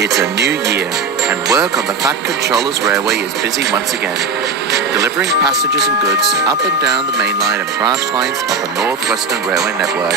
It's a new year, and work on the Fat Controller's Railway is busy once again, delivering passengers and goods up and down the main line and branch lines of the North Western Railway network.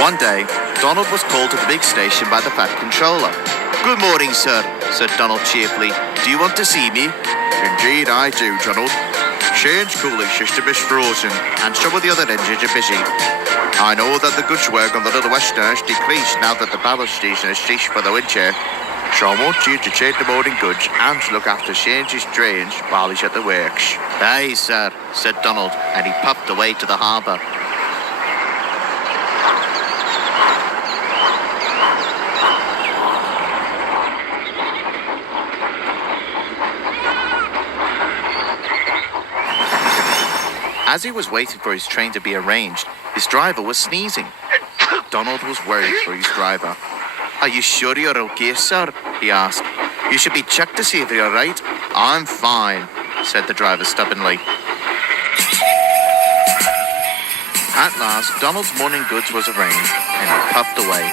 One day, Donald was called to the big station by the Fat Controller. "Good morning, sir," said Donald cheerfully. "Do you want to see me?" "Indeed I do, Donald. Change cooling system is frozen, and some of the other engines are busy. I know that the goods work on the Little Western has decreased now that the ballast station has ceased for the winter. So I want you to take the morning goods and look after Change's drains while he's at the works." "Aye, sir," said Donald, and he puffed away to the harbour. As he was waiting for his train to be arranged, his driver was sneezing. Donald was worried for his driver. "Are you sure you're okay, sir?" he asked. "You should be checked to see if you're right." "I'm fine," said the driver stubbornly. At last, Donald's morning goods was arranged, and he puffed away.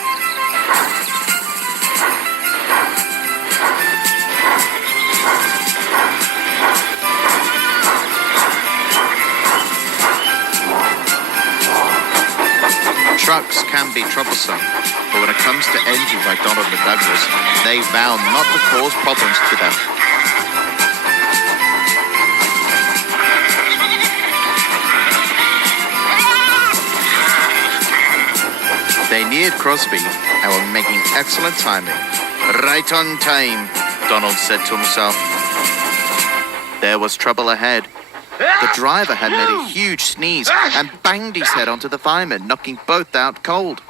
Trucks can be troublesome, but when it comes to engines like Donald and Douglas, they vow not to cause problems to them. They neared Crosby and were making excellent timing. "Right on time," Donald said to himself. There was trouble ahead. The driver had made a huge sneeze and banged his head onto the fireman, knocking both out cold.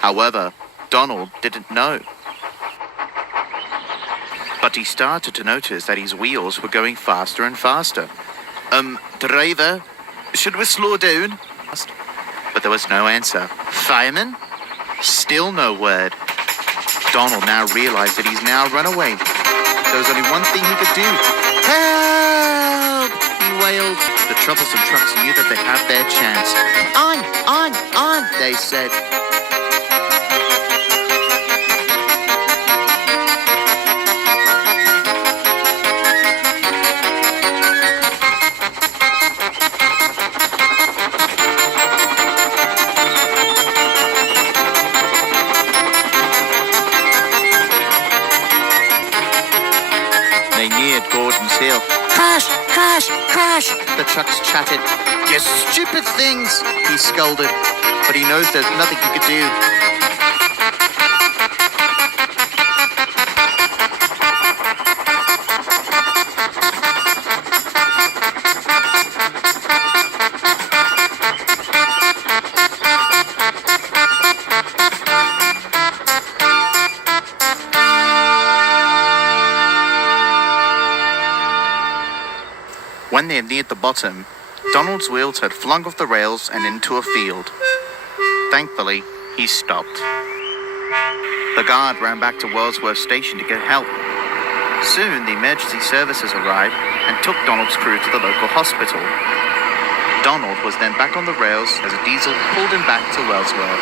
However, Donald didn't know. But he started to notice that his wheels were going faster and faster. Driver, should we slow down?" But there was no answer. "Fireman?" Still no word. Donald now realized that he's now run away. There was only one thing he could do. "Help!" he wailed. The troublesome trucks knew that they had their chance. On, they said. They neared Gordon's Hill. "Crash, crash, crash!" the trucks chattered. "You stupid things!" he scolded. But he knows there's nothing he could do. When they had neared the bottom, Donald's wheels had flung off the rails and into a field. Thankfully, he stopped. The guard ran back to Wordsworth Station to get help. Soon, the emergency services arrived and took Donald's crew to the local hospital. Donald was then back on the rails as a diesel pulled him back to Wordsworth.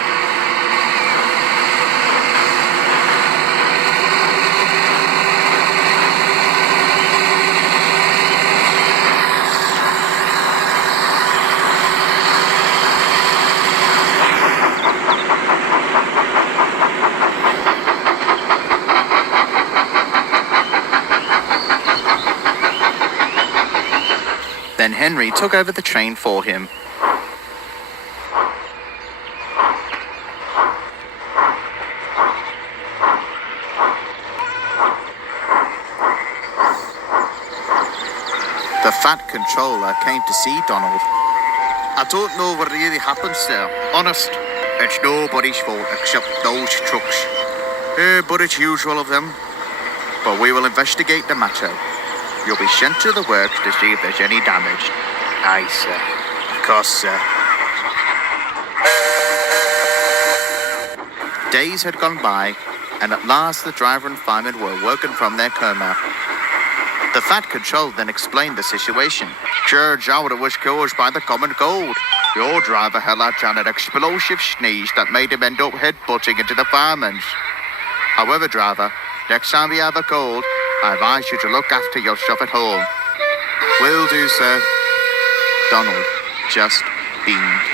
Then Henry took over the train for him. The Fat Controller came to see Donald. "I don't know what really happened, sir. Honest. It's nobody's fault except those trucks. But it's usual of them. But we will investigate the matter. You'll be sent to the works to see if there's any damage. Aye, sir. Of course, sir. Days had gone by, and at last the driver and fireman were woken from their coma. The Fat Control then explained the situation. Sure, Joe, it was caused by the common cold. Your driver had let down an explosive sneeze that made him end up headbutting into the fireman's. However, driver, next time you have a cold, I advise you to look after yourself at home. Will do, sir. Donald just beamed.